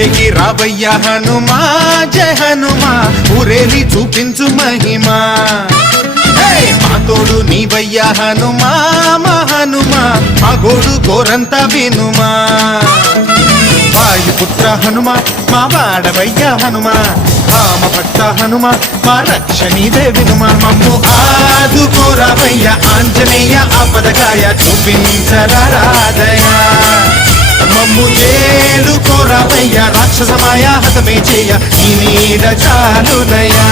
ఊరేగి రావయ్య హనుమా జయ హనుమా ఊరేలి చూపించు మహిమా మా తోడు నీవయ్య హనుమా మా హనుమా మా గోడు గోరంత వినుమా వాయుపుత్ర హనుమా మా వాడవయ్య హనుమా రామ భక్త హనుమా మా రక్షణీదే వినుమా మమ్ము ఆదుకోరావయ్య ఆంజనేయ ఆపదగాయ చూపించరాదయ మమ్ము ఏలుకోరావయ్య రాక్షసమాయ హతమే చేయ ఈ నీడ చాలునయా